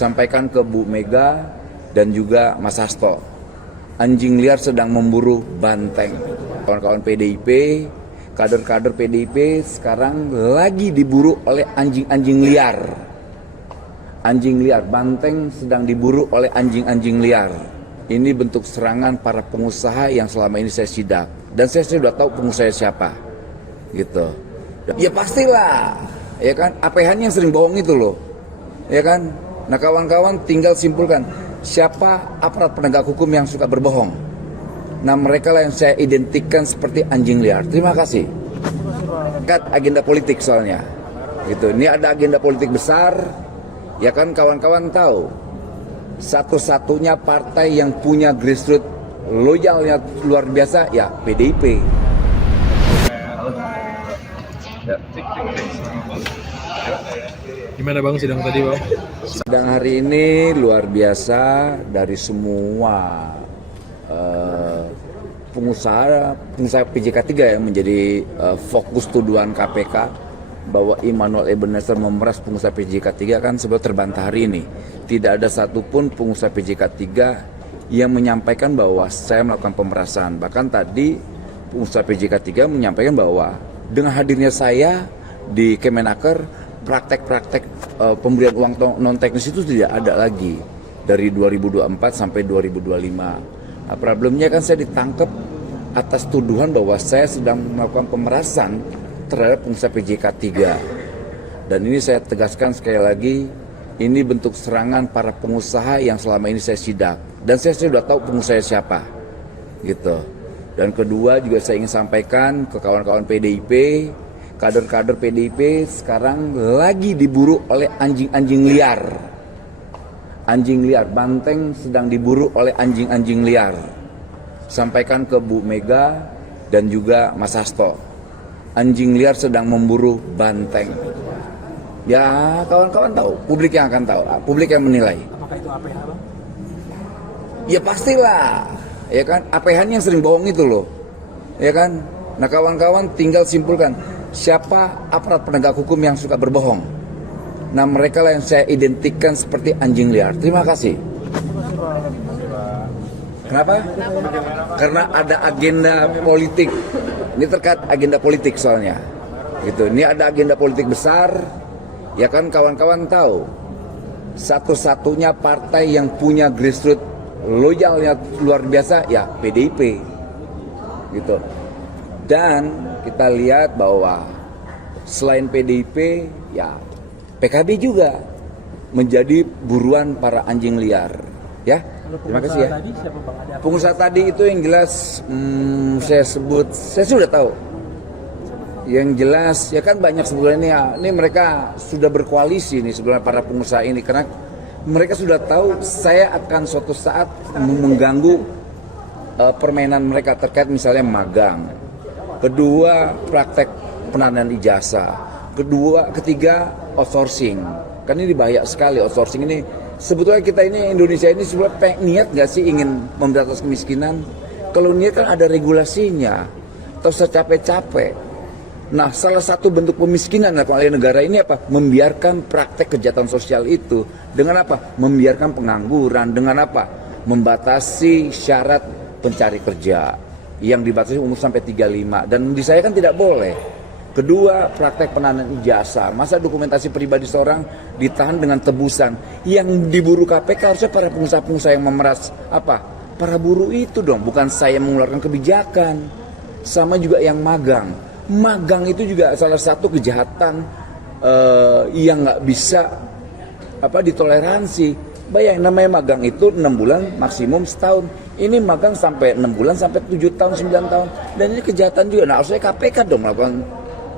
sampaikan ke Bu Mega dan juga Mas Hasto. Anjing liar sedang memburu banteng. Kawan-kawan PDIP, kader-kader PDIP sekarang lagi diburu oleh anjing-anjing liar. Anjing liar, banteng sedang diburu oleh anjing-anjing liar. Ini bentuk serangan para pengusaha yang selama ini saya sidak. Dan saya sudah tahu pengusaha siapa. Gitu. Ya pastilah, ya kan? APH-nya yang sering bohong itu loh. Ya kan? Nah kawan-kawan tinggal simpulkan, siapa aparat penegak hukum yang suka berbohong? Nah mereka lah yang saya identikkan seperti anjing liar. Terima kasih. Kat agenda politik soalnya. Gitu. Ini ada agenda politik besar. Ya kan kawan-kawan tahu. Satu-satunya partai yang punya grassroots loyalnya luar biasa ya PDIP. Gimana Bang sidang tadi Bang? Sidang hari ini luar biasa dari semua pengusaha PJK 3 yang menjadi fokus tuduhan KPK bahwa Immanuel Ebenezer memeras pengusaha PJK 3 kan sebetulnya terbantah hari ini. Tidak ada satupun pengusaha PJK 3 yang menyampaikan bahwa saya melakukan pemerasan. Bahkan tadi pengusaha PJK 3 menyampaikan bahwa dengan hadirnya saya di Kemenaker, praktek-praktek pemberian uang non teknis itu tidak ada lagi dari 2024 sampai 2025. Nah, problemnya kan saya ditangkap atas tuduhan bahwa saya sedang melakukan pemerasan terhadap pengusaha PJK 3. Dan ini saya tegaskan sekali lagi, ini bentuk serangan para pengusaha yang selama ini saya sidak. Dan saya sudah tahu pengusaha siapa. Gitu. Dan kedua juga saya ingin sampaikan ke kawan-kawan PDIP, kader-kader PDIP sekarang lagi diburu oleh anjing-anjing liar. Anjing liar, banteng sedang diburu oleh anjing-anjing liar. Sampaikan ke Bu Mega dan juga Mas Hasto. Anjing liar sedang memburu banteng. Ya kawan-kawan tahu, publik yang akan tahu, publik yang menilai. Apakah itu APH Bang? Ya pastilah, ya kan? APH-nya yang sering bohong itu loh. Ya kan? Nah kawan-kawan tinggal simpulkan, siapa aparat penegak hukum yang suka berbohong? Nah mereka lah yang saya identikkan seperti anjing liar. Terima kasih. Kenapa? Karena ada agenda politik. Ini terkait agenda politik soalnya. Gitu. Ini ada agenda politik besar. Ya kan kawan-kawan tahu. Satu-satunya partai yang punya grassroots loyalnya luar biasa ya PDIP. Gitu. Dan kita lihat bahwa selain PDIP ya PKB juga menjadi buruan para anjing liar. Ya, terima kasih ya. Pengusaha tadi itu yang jelas saya sebut, saya sudah tahu. Yang jelas ya kan banyak sebenarnya ini mereka sudah berkoalisi nih sebenarnya para pengusaha ini karena mereka sudah tahu saya akan suatu saat mengganggu permainan mereka terkait misalnya magang. Kedua, praktek penandaan ijazah. Ketiga, outsourcing. Kan ini bahaya sekali outsourcing ini. Sebetulnya kita ini Indonesia ini sebenarnya niat nggak sih ingin memberantas kemiskinan? Kalau niat kan ada regulasinya. Atau secapek-capek. Nah, salah satu bentuk pemiskinan oleh negara ini apa? Membiarkan praktek kejahatan sosial itu. Dengan apa? Membiarkan pengangguran. Dengan apa? Membatasi syarat pencari kerja. Yang dibatasi umur sampai 35 dan di saya kan tidak boleh. Kedua, praktek penandaan ijazah. Masa dokumentasi pribadi seorang ditahan dengan tebusan. Yang diburu KPK harusnya para pengusaha-pengusaha yang memeras apa? Para buruh itu dong, bukan saya mengeluarkan kebijakan. Sama juga yang magang. Magang itu juga salah satu kejahatan yang nggak bisa ditoleransi. Bayang namanya magang itu 6 bulan maksimum setahun. Ini magang sampai 6 bulan sampai 7 tahun 9 tahun. Dan ini kejahatan juga. Nah harusnya KPK dong melakukan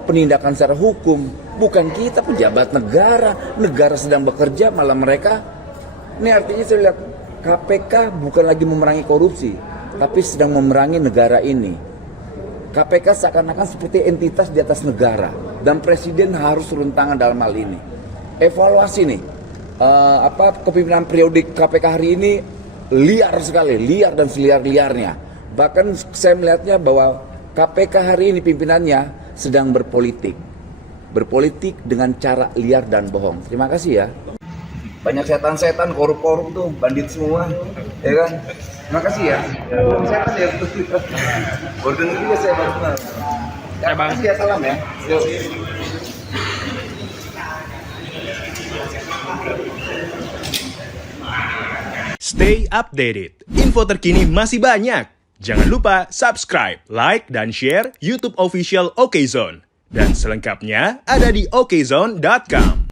penindakan secara hukum. Bukan kita pejabat negara. Negara sedang bekerja malah mereka. Ini artinya saya lihat KPK bukan lagi memerangi korupsi. Tapi sedang memerangi negara ini. KPK seakan-akan seperti entitas di atas negara. Dan presiden harus turun tangan dalam hal ini. Evaluasi nih. Kepemimpinan periodik KPK hari ini liar sekali, liar dan seliar-liarnya. Bahkan saya melihatnya bahwa KPK hari ini pimpinannya sedang berpolitik dengan cara liar dan bohong. Terima kasih ya. Banyak setan-setan, korup-korup tuh, bandit semua, ya kan? Makasih ya. Setan ya, betul. Baru juga saya baru kenal. Ya, makasih ya, salam ya. Yuk. Stay updated. Info terkini masih banyak. Jangan lupa subscribe, like, dan share YouTube official Okezone. Dan selengkapnya ada di okezone.com.